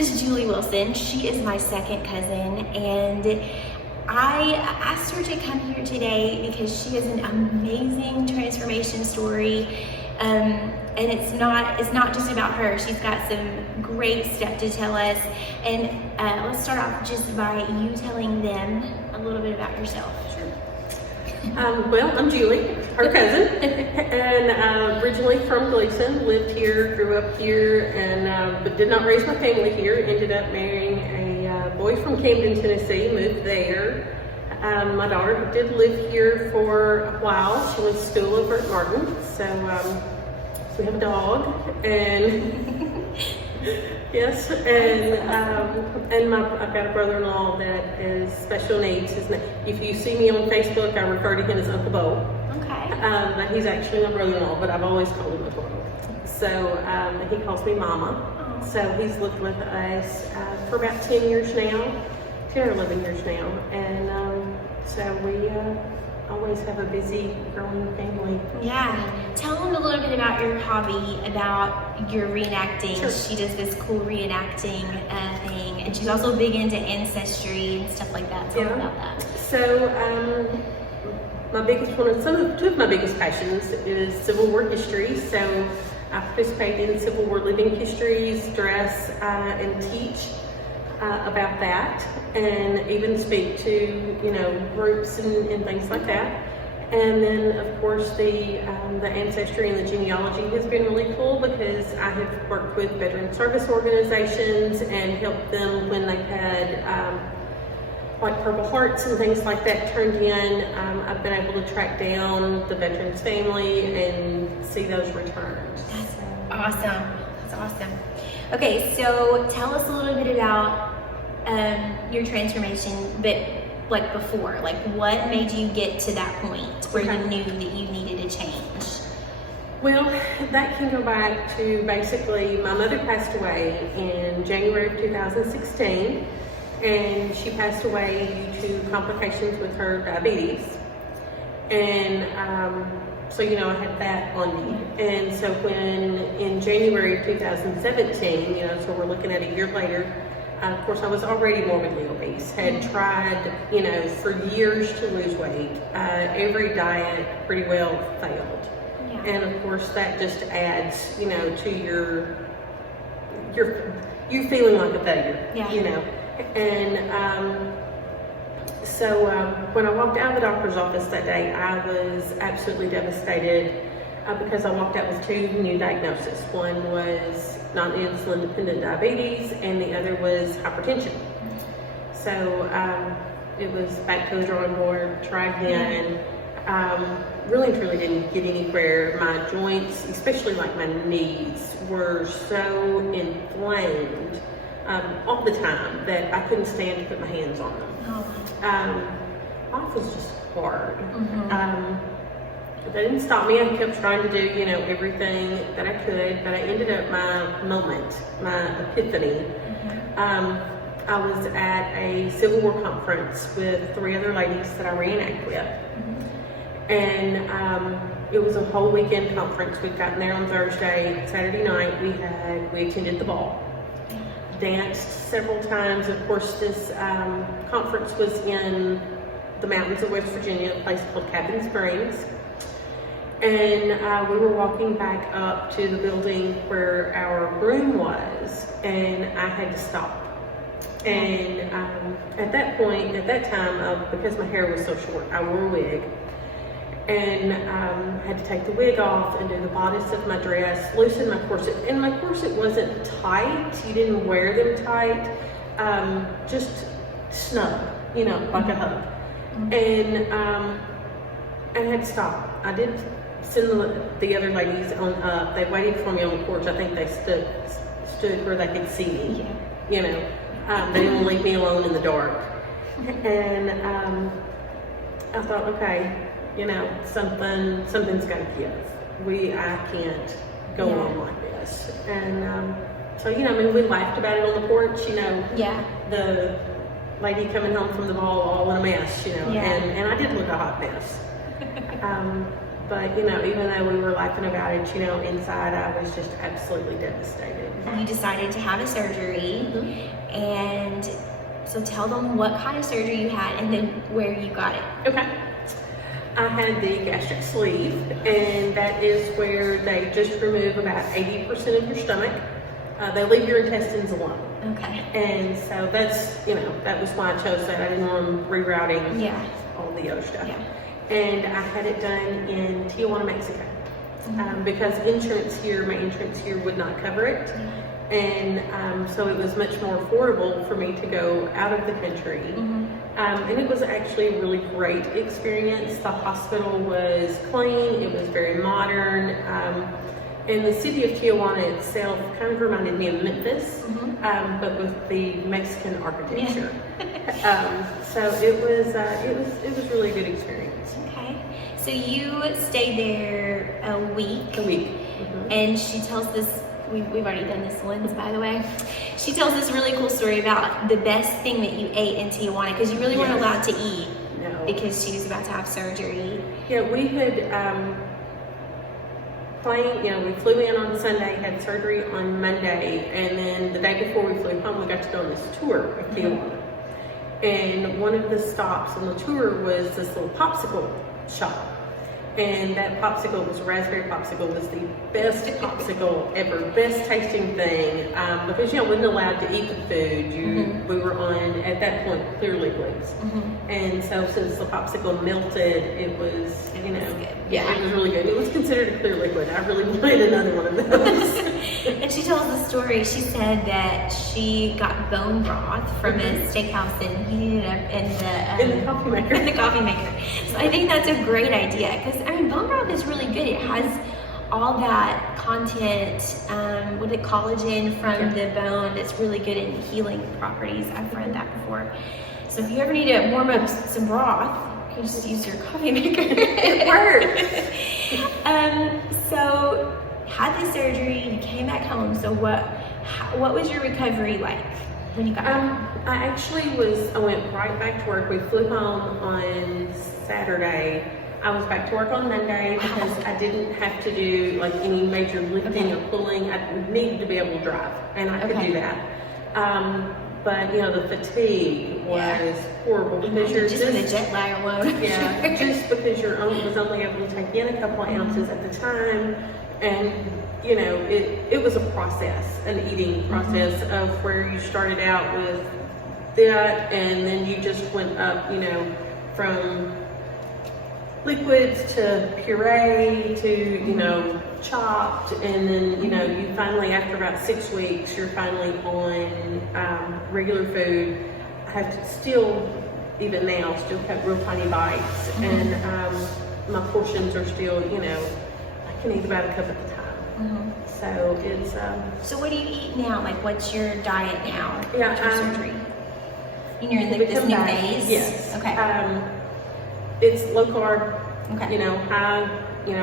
is Julie Wilson. She is my second cousin, and I asked her to come here today because she has an amazing transformation story. And it's not just about her. She's got some great stuff to tell us. And let's start off just by you telling them a little bit about yourself. Sure. Well, I'm Julie, her cousin, and originally from Gleason, lived here, grew up here, and but did not raise my family here. Ended up marrying a boy from Camden, Tennessee, moved there. My daughter did live here for a while. She went to school over at Martin, so we have a dog, and yes, and I've got a brother-in-law that is special needs. If you see me on Facebook, I refer to him as Uncle Bo. Okay. But he's actually my brother-in-law, but I've always called him Uncle Bo. So he calls me Mama. Oh. So he's lived with us for about 10 years now, 10 or 11 years now, and so we always have a busy growing family. Yeah. Tell them a little bit about your hobby, about your reenacting. Sure. She does this cool reenacting thing, and she's also big into ancestry and stuff like that. Tell them about that. So two of my biggest passions is Civil War history. So I participate in Civil War living histories, dress, and teach about that, and even speak to groups and things like that. And then of course the ancestry and the genealogy has been really cool because I have worked with veteran service organizations and helped them when they've had like Purple Hearts and things like that turned in. I've been able to track down the veteran's family and see those returns. That's awesome. That's awesome. Okay, so tell us a little bit about your transformation, but like before, like what made you get to that point where you knew that you needed to change? Well, that can go back to basically my mother passed away in January of 2016, and she passed away due to complications with her diabetes. And so, I had that on me. And so when in January of 2017, so we're looking at a year later, of course, I was already morbidly obese, had tried, for years to lose weight. Every diet pretty well failed. Yeah. And of course, that just adds, to you feeling like a failure, Yeah. And so when I walked out of the doctor's office that day, I was absolutely devastated because I walked out with two new diagnoses. One was non-insulin dependent diabetes, and the other was hypertension. So it was back to the drawing board, try again. Really and truly didn't get anywhere. My joints, especially like my knees, were so inflamed all the time that I couldn't stand to put my hands on them. Oh. Life was just hard. Mm-hmm. But that didn't stop me. I kept trying to do, everything that I could, but I ended up my moment, my epiphany. Mm-hmm. I was at a Civil War conference with 3 other ladies that I reenact with. Mm-hmm. And it was a whole weekend conference. We'd gotten there on Thursday. Saturday night, we attended the ball. Danced several times. Of course, this conference was in the mountains of West Virginia, a place called Cabin Springs. And we were walking back up to the building where our room was, and I had to stop. And at that time, because my hair was so short, I wore a wig. And had to take the wig off and do the bodice of my dress, loosen my corset. And my corset wasn't tight. You didn't wear them tight. Just snug, like a hug. And I had to stop. I did send the other ladies on up. They waited for me on the porch. I think they stood where they could see me. Yeah. They didn't leave me alone in the dark. And I thought, okay, something's got to give. I can't go on like this. And so, we laughed about it on the porch. Yeah. The lady coming home from the ball all in a mess. Yeah. And I did look a hot mess. But, you know, even though we were laughing about it, you know, inside I was just absolutely devastated. You decided to have a surgery, and so tell them what kind of surgery you had and then where you got it. Okay. I had the gastric sleeve, and that is where they just remove about 80% of your stomach. They leave your intestines alone. Okay. And so that's, you know, that was why I chose that. I didn't want them rerouting all the other stuff. Yeah. And I had it done in Tijuana, Mexico. Because my insurance here would not cover it. And so it was much more affordable for me to go out of the country. And it was actually a really great experience. The hospital was clean, it was very modern. And the city of Tijuana itself kind of reminded me of Memphis, but with the Mexican architecture. So it was really a good experience. Okay. So you stayed there a week. And she tells this, we've already done this once, by the way. She tells this really cool story about the best thing that you ate in Tijuana, because you really weren't allowed to eat because she was about to have surgery. Yeah, we had plane, you know, we flew in on Sunday, had surgery on Monday, and then the day before we flew home, we got to go on this tour of Tijuana. And one of the stops on the tour was this little popsicle shop. And that popsicle was raspberry popsicle, was the best popsicle ever, best tasting thing. Because, you know, we weren't allowed to eat the food. We were on, at that point, clear liquids. And so since the popsicle melted, it was, you know, it was really good. It was considered a clear liquid. I really wanted another one of those. And she tells the story. She said that she got bone broth from a steakhouse and heated it up in the coffee maker. In the coffee maker. So I think that's a great idea, because I mean, bone broth is really good. It has all that content with the collagen from the bone that's really good in healing properties. I've read that before. So if you ever need to warm up some broth, you can just use your coffee maker. It works. So had the surgery, you came back home. So what was your recovery like when you got home? I went right back to work. We flew home on Saturday. I was back to work on Monday because I didn't have to do like any major lifting or pulling. I needed to be able to drive, and I could do that. But you know, the fatigue was horrible because you're just with the jet lag alone. Yeah, just because was only able to take in a couple of ounces at the time, and you know, it was a process, an eating process of where you started out with that, and then you just went up, you know, from liquids to puree to, you know, chopped, and then, you know, you finally, after about 6 weeks, you're finally on regular food. I have to still, even now, still have real tiny bites, and my portions are still, you know, I can eat about a cup at a time. So it's So what do you eat now? Like, what's your diet now after surgery? And you're in like this new phase? Yes. Okay. It's low carb. Okay. You know,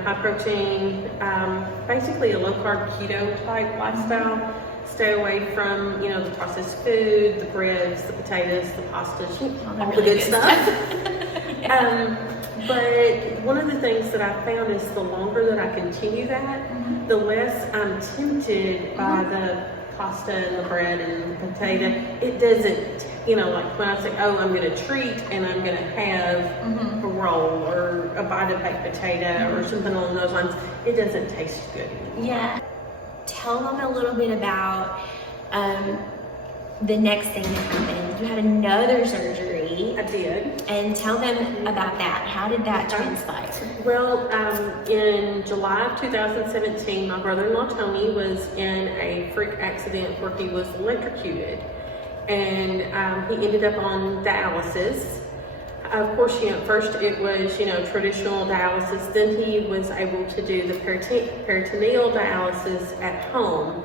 high protein. Basically a low carb keto type lifestyle. Stay away from, you know, the processed food, the breads, the potatoes, the pastas, all the good stuff. But one of the things that I found is the longer that I continue that, the less I'm tempted by the pasta and the bread and the potato. It doesn't, you know, like when I say, oh, I'm going to treat and I'm going to have a roll or a bite of baked potato or something along those lines, it doesn't taste good anymore. Yeah. Tell them a little bit about the next thing that happened. You had another surgery. I did. And tell them about that. How did that transpire? Well, in July of 2017, my brother-in-law Tony was in a freak accident where he was electrocuted, and he ended up on dialysis. Of course, you know, first it was, you know, traditional dialysis. Then he was able to do the peritoneal dialysis at home.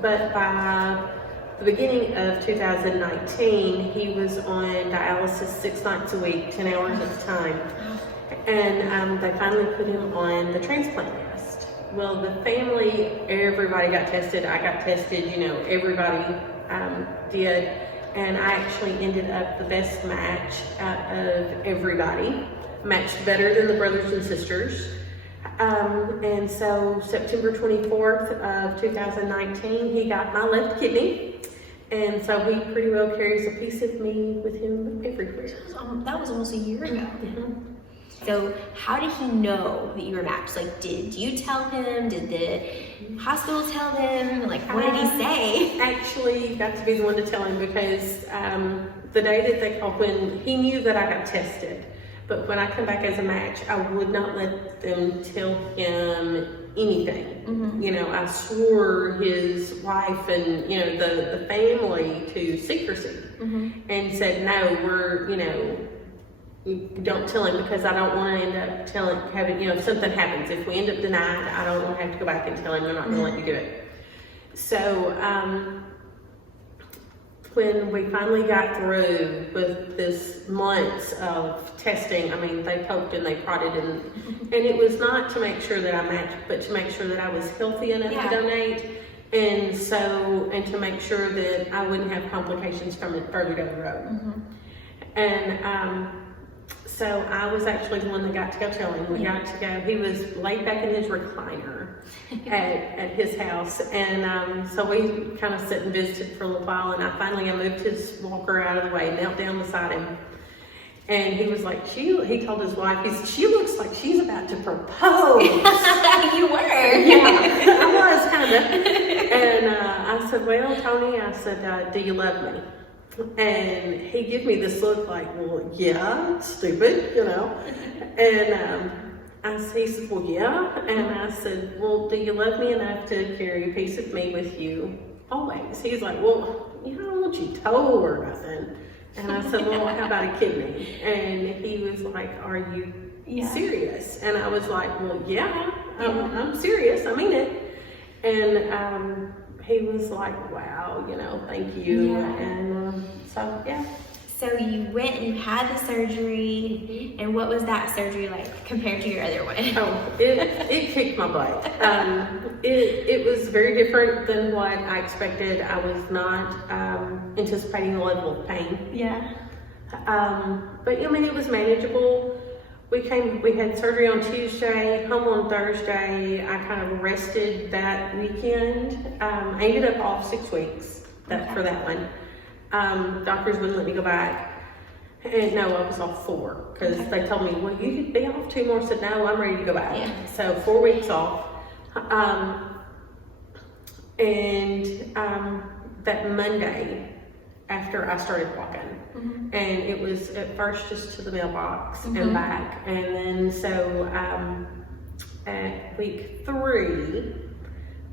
But by the beginning of 2019, he was on dialysis 6 nights a week, 10 hours at a time. And they finally put him on the transplant list. Well, the family, everybody got tested. I got tested, you know, everybody did. And I actually ended up the best match out of everybody. matched better than the brothers and sisters. And so September 24th of 2019, he got my left kidney. And so he pretty well carries a piece of me with him everywhere. That was almost a year ago. Mm-hmm. So how did he know that you were matched? Like, did you tell him? Did the hospital tell him? Like, what did he say? Actually, got to be the one to tell him because the day that they called, when he knew that I got tested, but when I come back as a match, I would not let them tell him anything. Mm-hmm. You know, I swore his wife and, you know, the family to secrecy, mm-hmm. and said, no, we're, you know, you don't tell him, because I don't want to end up having, you know, if something happens, if we end up denied, I don't want to have to go back and tell him I'm not going to let you do it. So, when we finally got through with this months of testing, I mean, they poked and they prodded, and it was not to make sure that I matched, but to make sure that I was healthy enough to donate, and to make sure that I wouldn't have complications from it further down the road. Mm-hmm. And so I was actually the one that got to go tell him. We got to go. He was laid back in his recliner at his house, and so we kind of sat and visited for a little while. And I moved his walker out of the way, knelt down beside him, and he was like, he told his wife, she looks like she's about to propose. You were. Yeah, I was kind of. And I said, well, Tony, I said, do you love me? And he gave me this look like, well, yeah, stupid, you know. And he said, well, yeah. And I said, well, do you love me enough to carry a piece of me with you always? He's like, well, you know, I don't want you told or nothing. And I said, well, how about a kidney? And he was like, are you serious? And I was like, well, yeah, I'm serious. I mean it. And he was like, wow, you know, thank you. Yeah. And so, yeah. So you went and you had the surgery, and what was that surgery like compared to your other one? Oh, it kicked my butt. It was very different than what I expected. I was not anticipating the level of pain. Yeah. But I mean, it was manageable. We had surgery on Tuesday, home on Thursday. I kind of rested that weekend. I ended up off 6 weeks for that one. Doctors wouldn't let me go back. And no, I was off 4 because they told me, well, you could be off 2 more. I said, no, I'm ready to go back. Yeah. So 4 weeks off. That Monday, after I started walking, and it was at first just to the mailbox and back, and then so at week 3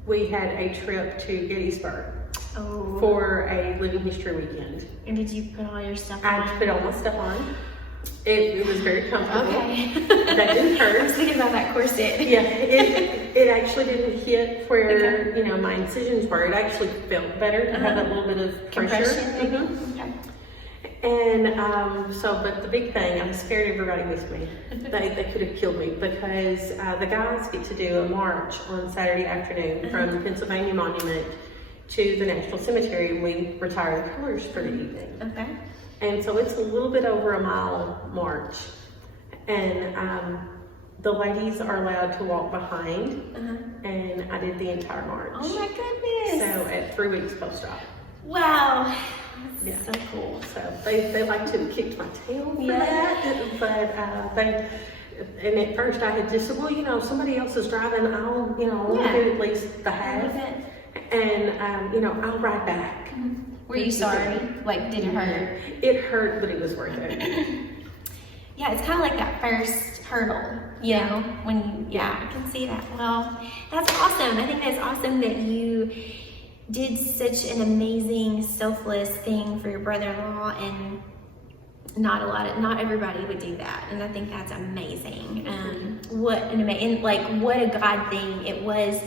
we had a trip to Gettysburg for a living history weekend. And did you put all your stuff on? I put all my stuff on. It was very comfortable. Okay. That didn't hurt. I was thinking about that corset. Yeah, it actually didn't hit where you know my incisions were. It actually felt better to have a little bit of pressure. Okay. And but the big thing, I scared everybody with me. They could have killed me because the guys get to do a march on Saturday afternoon from the Pennsylvania Monument to the National Cemetery, and we retire the colors for the evening. Okay. And so it's a little bit over a mile march, and the ladies are allowed to walk behind, and I did the entire march. Oh my goodness! So at 3 weeks post-op. Wow, that's so cool. So they like to have kicked my tail for that, but and at first I had just said, well, you know, if somebody else is driving, I'll, you know, I'll do at least the half, and you know, I'll ride back. Were you sorry? Like, did it hurt? It hurt, but it was worth it. Yeah, it's kind of like that first hurdle, you know, when I can see that. Well, that's awesome. I think that's awesome that you did such an amazing, selfless thing for your brother-in-law, and not everybody would do that, and I think that's amazing. What a God thing it was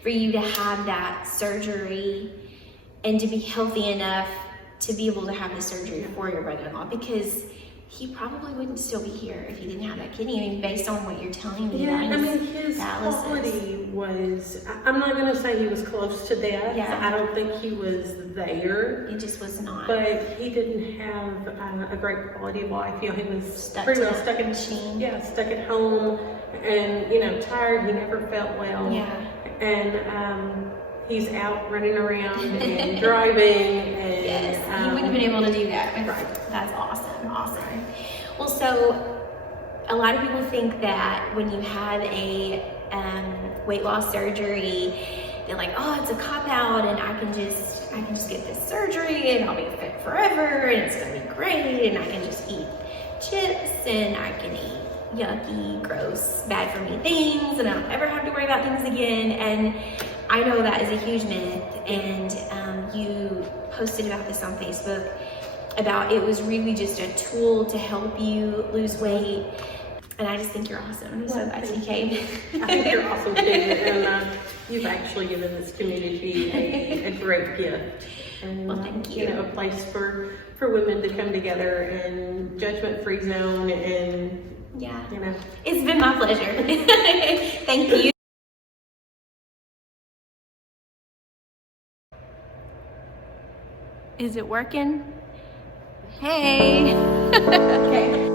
for you to have that surgery and to be healthy enough to be able to have the surgery for your brother-in-law, because he probably wouldn't still be here if he didn't have that kidney. I mean, based on what you're telling me. Yeah, I mean, his quality was, I'm not going to say he was close to death. Yeah. I don't think he was there. He just was not. But he didn't have a great quality of life. You know, he was Stuck pretty to well that stuck in machine. Yeah, stuck at home and, you know, tired. He never felt well. Yeah. And he's out running around and driving. And, yes, he wouldn't have been able to do that. Right. That's awesome, awesome. Well, so a lot of people think that when you have a weight loss surgery, they're like, oh, it's a cop out, and I can just get this surgery, and I'll be fit forever, and it's gonna be great, and I can just eat chips, and I can eat yucky, gross, bad for me things, and I don't ever have to worry about things again. And I know that is a huge myth, and you posted about this on Facebook, about it was really just a tool to help you lose weight. And I just think you're awesome. I'm so glad you came. I think you're awesome too. And you've actually given this community a great gift. And, well, thank you. You know, a place for women to come together in judgment-free zone. And, yeah, you know. It's been my pleasure. Thank you. Is it working? Hey. Okay.